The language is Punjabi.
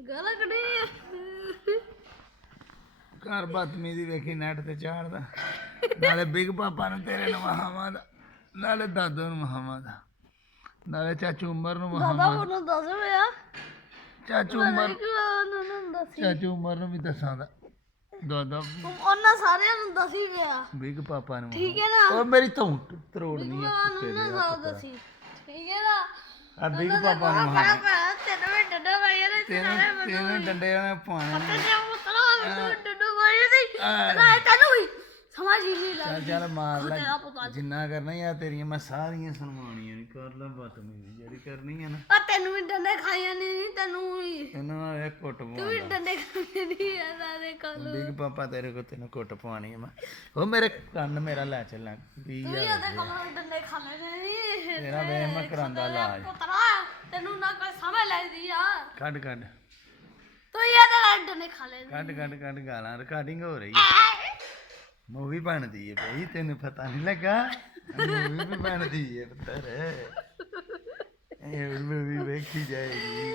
ਗਾਲਾਂ ਕੱਢੀ ਘਰ ਬਦਤਮੀਜ਼ੀ ਵੇਖੀ ਨੈਟ ਤੇ ਚਾੜਦਾ ਨਾਲੇ ਬਿਗ ਪਾਪਾ ਨੂੰ ਤੇਰੇ ਨੂੰ ਮਹਾਵਾਂ ਦਾ ਨਾਲੇ ਦਾਦੂ ਨੂੰ ਮਹਾਵਾਂ ਦਾ ਨਾਲੇ ਚਾਚੂ ਉਮਰ ਨੂੰ ਦਾਦਾ ਮਹਾਵਾਂ ਦਾ ਉਹਨੂੰ ਦੱਸ ਪਿਆ ਚਾਚੂ ਉਮਰ ਉਹਨੂੰ ਦੱਸੀ ਚਾਚੂ ਉਮਰ ਨੂੰ ਵੀ ਦੱਸਾਂ ਦਾ ਦਾਦਾ ਉਹਨਾਂ ਸਾਰਿਆਂ ਨੂੰ ਦੱਸੀ ਪਿਆ ਬਿਗ ਪਾਪਾ ਨੂੰ ਠੀਕ ਹੈ ਨਾ ਉਹ ਮੇਰੀ ਧੌਣ ਤਰੋੜਨੀ ਆ ਕੁੱਤੇ ਉਹਨੂੰ ਦੇ ਨਾ ਦੱਸੀ ਠੀਕ ਹੈ ਨਾ ਆ ਬਿਗ ਪਾਪਾ ਨੂੰ ਮਹਾਵਾਂ ਤੈਨੂੰ ਵੀ ਡੱਡਾ ਪਾਇਆ ਨੇ ਤੈਨੂੰ ਡੰਡੇ ਨਾਲ ਪਾਣਾ ਡੱਡੂ ਪਾਇਆ ਨਹੀਂ ਤੈਨੂੰ ਵੀ ਸਮਝ ਹੀ ਨਹੀਂ ਚੱਲ ਲੱਗਦੀ ਚੱਲ ਮਾਰ ਲੈ ਜਿੰਨਾ ਕਰਨਾ ਯਾਰ ਤੇਰੀਆਂ ਮੈਂ ਸਾਰੀਆਂ ਸੁਣਵਾਉਣੀਆਂ ਨਹੀਂ ਕਰ ਲੈ ਬਦਤਮੀਜ਼ੀ ਜਿਹੜੀ ਕਰਨੀ ਆ ਨਾ ਆ ਤੈਨੂੰ ਵੀ ਡੰਡੇ ਖਾਇਆ ਨਹੀਂ ਤੈਨੂੰ ਵੀ ਇਹਨੂੰ ਇਹ ਕੁੱਟ ਤੂੰ ਵੀ ਪਵਾਉਣਾ ਡੰਡੇ ਖਾਣੇ ਨਹੀਂ ਆ ਦੇ ਕੋਲ ਬਿਗ ਪਾਪਾ ਤੇਰੇ ਕੋ ਤੈਨੂੰ ਕੁੱਟ ਪਵਾਉਣੀ ਆ ਮੈਂ ਉਹ ਮੇਰੇ ਕੰਨ ਮੇਰਾ ਲੈ ਚੱਲਾਂ ਵੀ ਤੂੰ ਵੀ ਉਹਦੇ ਕੋਲ ਡੰਡੇ ਖਾਣੇ ਨਹੀਂ ਤੇਰਾ ਵੇਖ ਮੈਂ ਕਰਾਂਦਾ ਇਲਾਜ ਪੁੱਤਰਾ ਤੈਨੂੰ ਨਾ ਕੋਈ ਸਮਝ ਲੱਗਦੀ ਆ ਕੱਢ ਕੱਢ ਤੂੰ ਇਹਦੇ ਡੰਡੇ ਖਾ ਲੈ ਕੱਢ ਗਾਲਾਂ ਰਿਕਾਰਡਿੰਗ ਹੋ ਰਹੀ ਮੂਵੀ ਬਣਦੀ ਹੈ ਬਈ ਤੈਨੂੰ ਪਤਾ ਨਹੀਂ ਲੱਗਾ ਮੂਵੀ ਵੀ ਬਣਦੀ ਹੈ ਪੁੱਤਰ ਇਹ ਮੂਵੀ ਵੇਖੀ ਜਾਏਗੀ